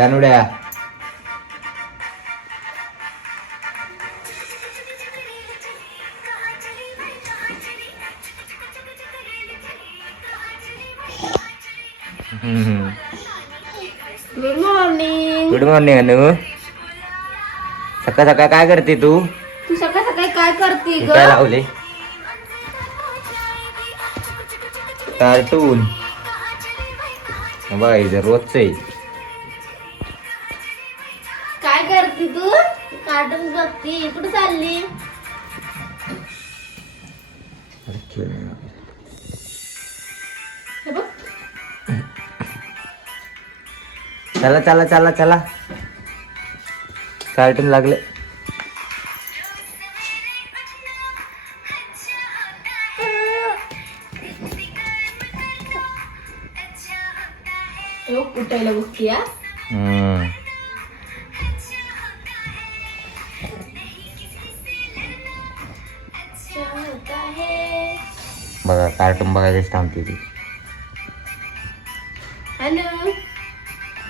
अनुड्या good morning. Good morning अनु. सकाळ सकाळ काय करते तू? तू सकाळ सकाळी काय करते ग? काय लावले? कार्टून बाई रोजच आहे. काय करते तू? कार्टून बघती. कुठे चालली? हे बघ. चला चला चला चला कार्टून लागले. हे बघ उठायला बघती या. बघा कार्टून बघायचं थांबते ती. अनु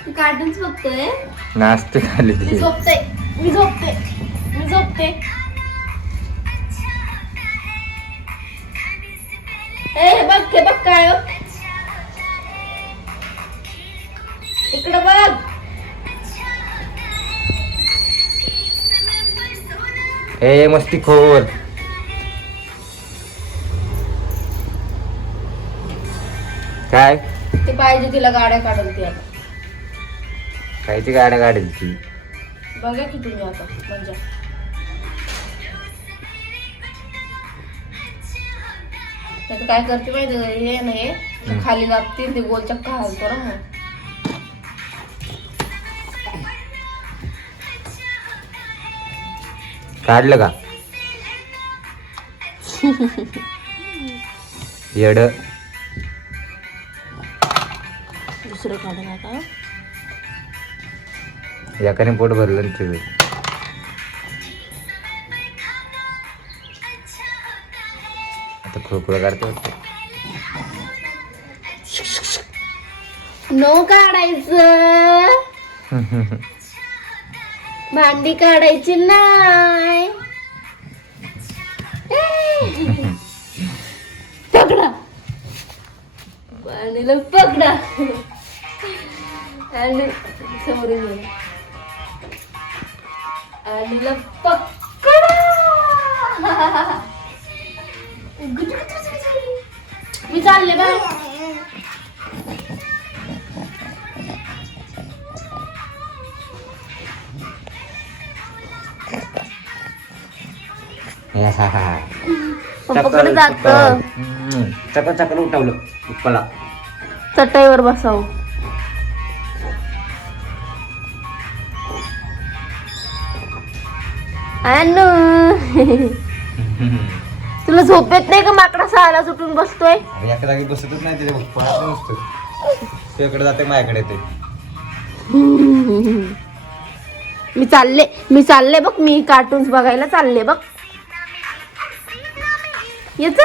तू कार्टून्स बघतोय? नाचते खाली मी ती. झोपते. मी झोपते. मी झोपते. हे बघ काय हो? इकडं बघ. ए मस्ती खोर. काय ते पाहिजे तिला गाड्या काढून ती आता. कायची गाड्या काढेल ती. बघा की तुम्ही आता म्हणजे आता काय करते माहिती का? हे नाही खाली लागते ते गोल चक्का हलतो ना मग. काढलं का येड? दुसरं काढा का? याकाने पोट भरलं ना तुझं. आता खोकला काढते वाटतं. नो काढायचं. भांडी काढायची नाही. पकडा भांडीला पकडा. आणि समोर आणीला पकडा. मी चालले बाय. पप्पाकडे जात. चकल चकल उठवलं पप्पाला. चटईवर बसाव. अनु तुला झोप येत नाही का? माकडा सहाला सुटून बसतोय. एका जागी बसतच नाही तिथे पळत नसतो. तुझ्याकडे जाते माझ्याकडे येते. मी चालले बघ. मी कार्टून्स बघायला चालले बघ. येच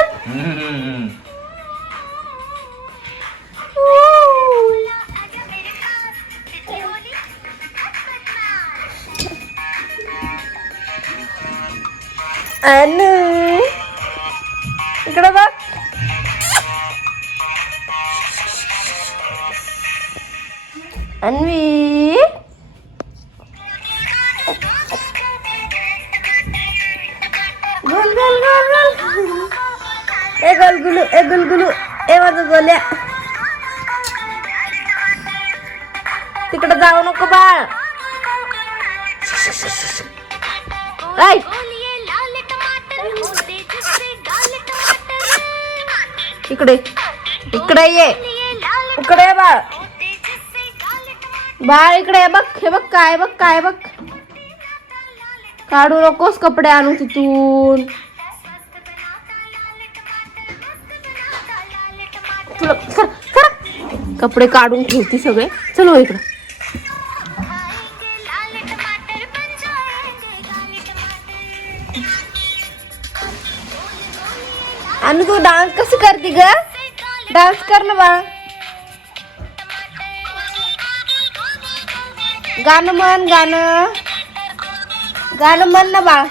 अनु इकडे बघ. अन्वी गोल गोल गोल गोल. ए गोलगुलू ए गुलगुलू ए माझं गोल्या. तिकडे जाऊ नको बाळ. ऐक इकडे इकडे ये. इकडे ये बाळ. बाळ इकडे बघ. हे बघ काय बघ काय बघ. काढू नकोस कपडे आणू तिथून. तुला कपडे काढून ठेवते सगळे. चलो इकडं. आणि तू डान्स कसं करते ग? डान्स कर ना बाळा. गाणं म्हण गाणं गाणं म्हण ना बाळ.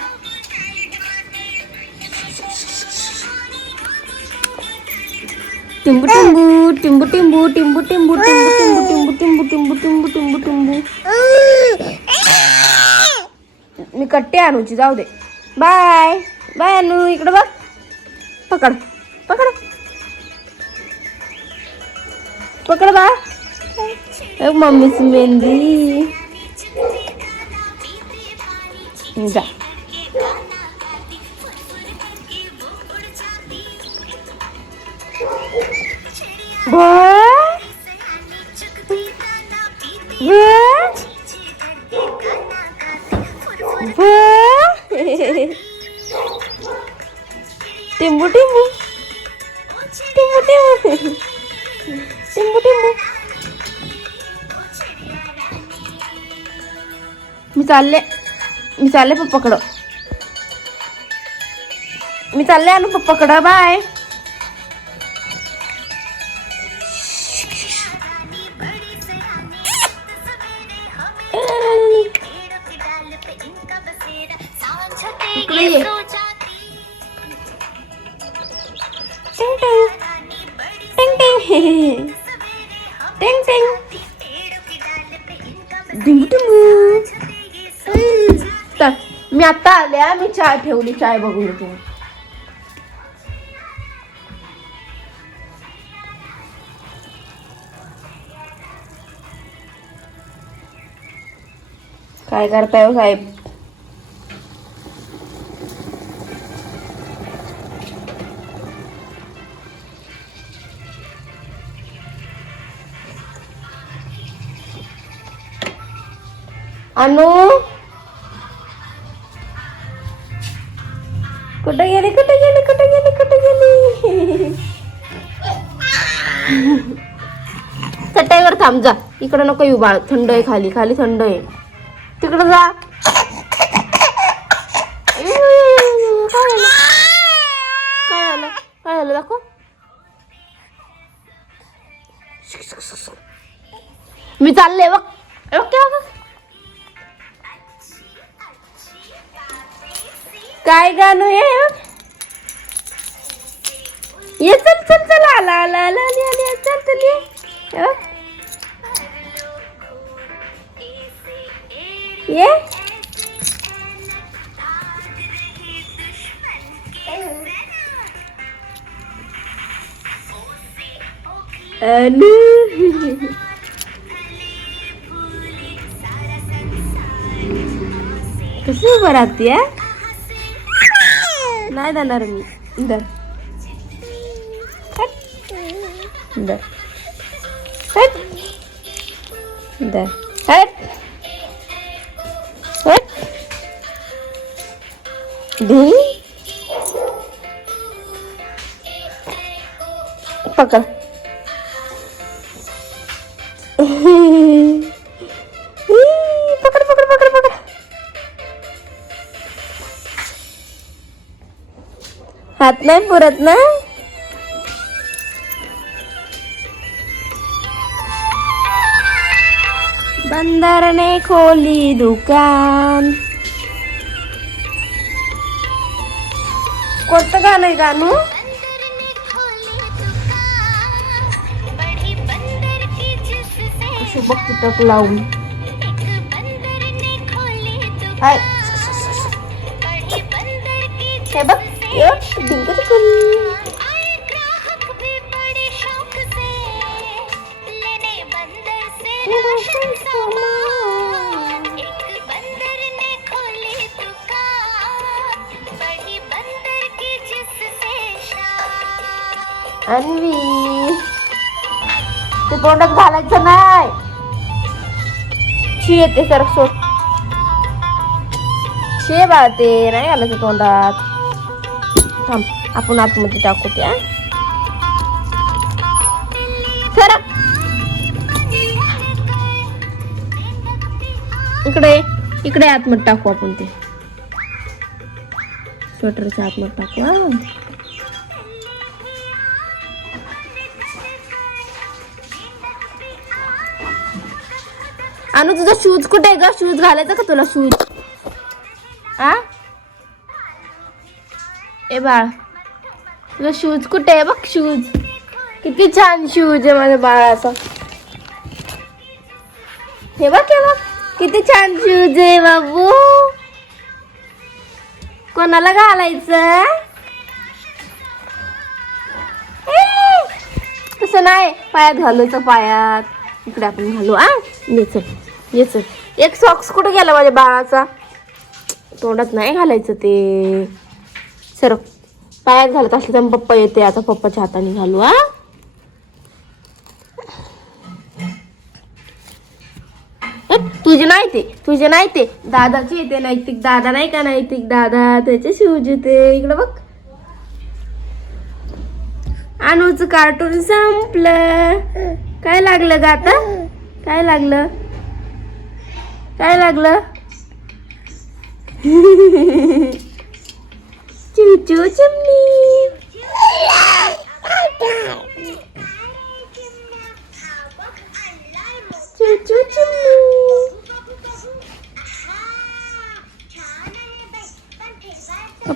टिंबू टिंबू टिंबू टिंबू टिंबू टिंबू टिंबू टिंबू टिंबू टिंबू टिंबू टिंबू टिंबू टिंबू. मी कट्टे आणूची जाऊ दे. बाय बाय अनु. इकडं बघ. पकड पकड पकड बा. मम्मीची मेहंदी. जा. टिंबू टिंबू टिंबू टिंबू टिंबू टिंबू. मी चालले पप्पाकडं. मी चालले अनु पप्पाकडं. बाय. टिंग टिंग टिंग टिंग. मी आता आल्या. मी चाय ठेवली. चाय बघून येते. काय करताय हो साहेब? अनु कुठे गेली कुठे गेली कुठे गेली कुठे गेली? चटईवर थांब. जा. इकडे नको येऊ बाळ. थंड आहे. खाली खाली थंड आहे. तिकडे जा. काय झालं काय झालं दाखव. मी चालले बघ. काय गाणं आहे? ये चल चल चल. आला आला आला आला. चल चल ये. ये अनु. कशी उभं राहते? नाही जाणार मी. इधर इधर हट. इधर हट हट. पकड़. पकड़ पकड़ पकड़ पकड़. हात नाही पुरत ना. बंदर ने खोली दुकान. कोणतं गाणं आहे गाणू? कशी बघ टक लावून. हाय हे बघ. डिंक अन्वी ते तोंडात घालायचं नाही. शी येते सर. सोड. शे बा ते नाही घालायचं तोंडात. थांब आपण आतमध्ये टाकू. त्या सर इकडे इकडे आतमध्ये टाकू आपण. ते स्वेटरच्या आतमध्ये टाकू. अनु तुझा शूज कुठे आहे ग? शूज घालायचा का तुला शूज? आ ए बाळ तुझा शूज कुठे आहे? बघ शूज किती छान शूज आहे माझ्या बाळाचा. हे बघ किती छान शूज आहे बाबू. कोणाला घालायचं? तसं नाही, पायात घालायचं. पायात इकडे आपण घालू. ये चल. एक सॉक्स कुठे गेला माझ्या बाळाचा? तोंडात नाही घालायचं ते. सर पायात घालत असलं तर पप्पा येते. आता पप्पाच्या हाताने घालू. तुझे नाही ते दादाचे येते. नैतिक दादा नाही का? नैतिक दादा त्याचे शूज येते. इकडे बघ. अनुचं कार्टून संपलं. काय लागलं ग आता? काय लागलं? चूचू चिमणी. चूचू चिमणी.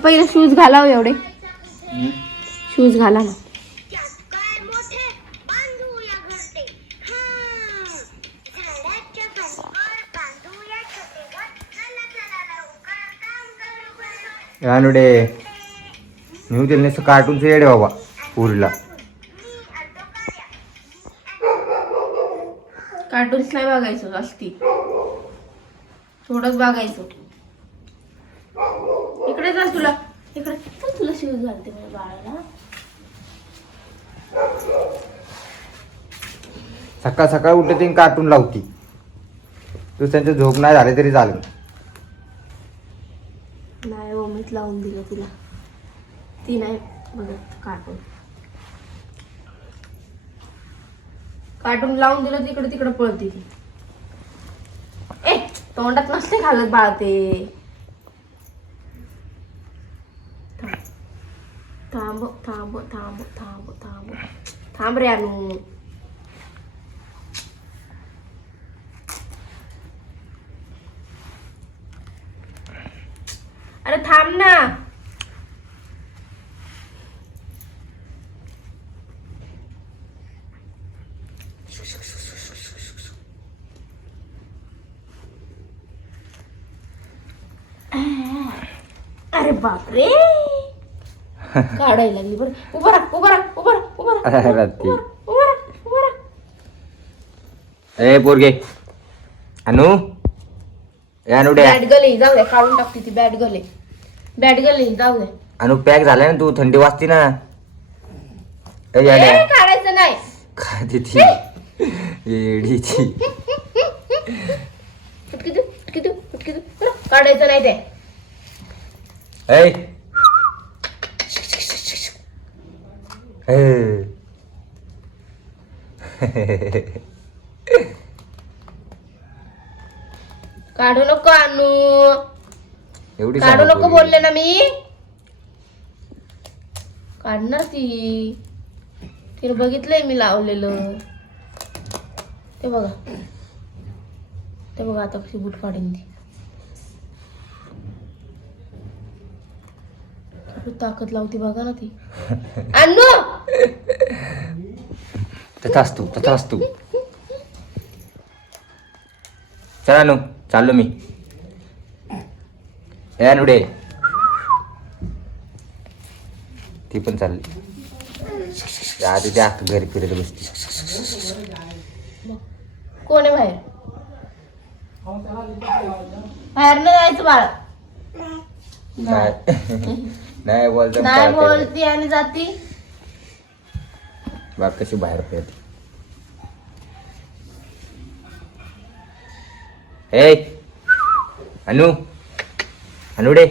पहिले शूज घालाव. एवढे शूज घाला ना. अनुडे मी त्याला नुसतं कार्टूनचं येडे बाबा पुरीला. कार्टून्स नाही बघायचं जास्ती, थोडंच बघायचं. इकडे जा. तुला शूज घालते माझ्या बाळाला. सकाळ सकाळ उठते कार्टून लावती. तू त्यांचं झोप नाही झाले तरी चालेल. नाही हो, मीच लावून दिलं तिला. ती नाही बघत कार्टून लावून दिलं तिकडे तिकडे पळते ती. तोंडात नसते घालत बाळ ते. थांब थांब थांब थांब थांब थांब रे अनु. अरे थांब ना. अरे बापरे काढायला लागली. बरं उभा राहा. ए पोरगे अनु. बॅट गले जाऊ दे. काढून टाकते ती. बॅट गले जाऊ दे. अनु पॅक झालाय ना तू. थंडी वाजती ना. काढायचं नाही. खाती ती येडीची. काढायचं नाही ते. काढू नको अनु. एवढी काढू नको बोलले ना मी. काढणार ती. तिने बघितलंय मी लावलेलं. ते बघा आता कशी बूट काढीन ती. ताकद लावती बघा ना ती. अनु तथाच तू. चला नु चाललो मी. अनुडे ती पण चालली. आधी त्या घरी फिरत बसती. कोण आहे बाहेर? बाहेर न जायचं बाळा. नाही बोलती आणि जाती. बाग कशी बाहेर पडते. अनुडे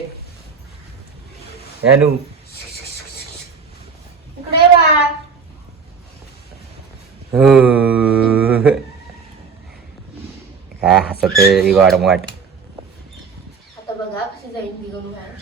अनु इकडे बाळा. काय हसत वाट. आता बघा कशी जाईल निघून बाहेर.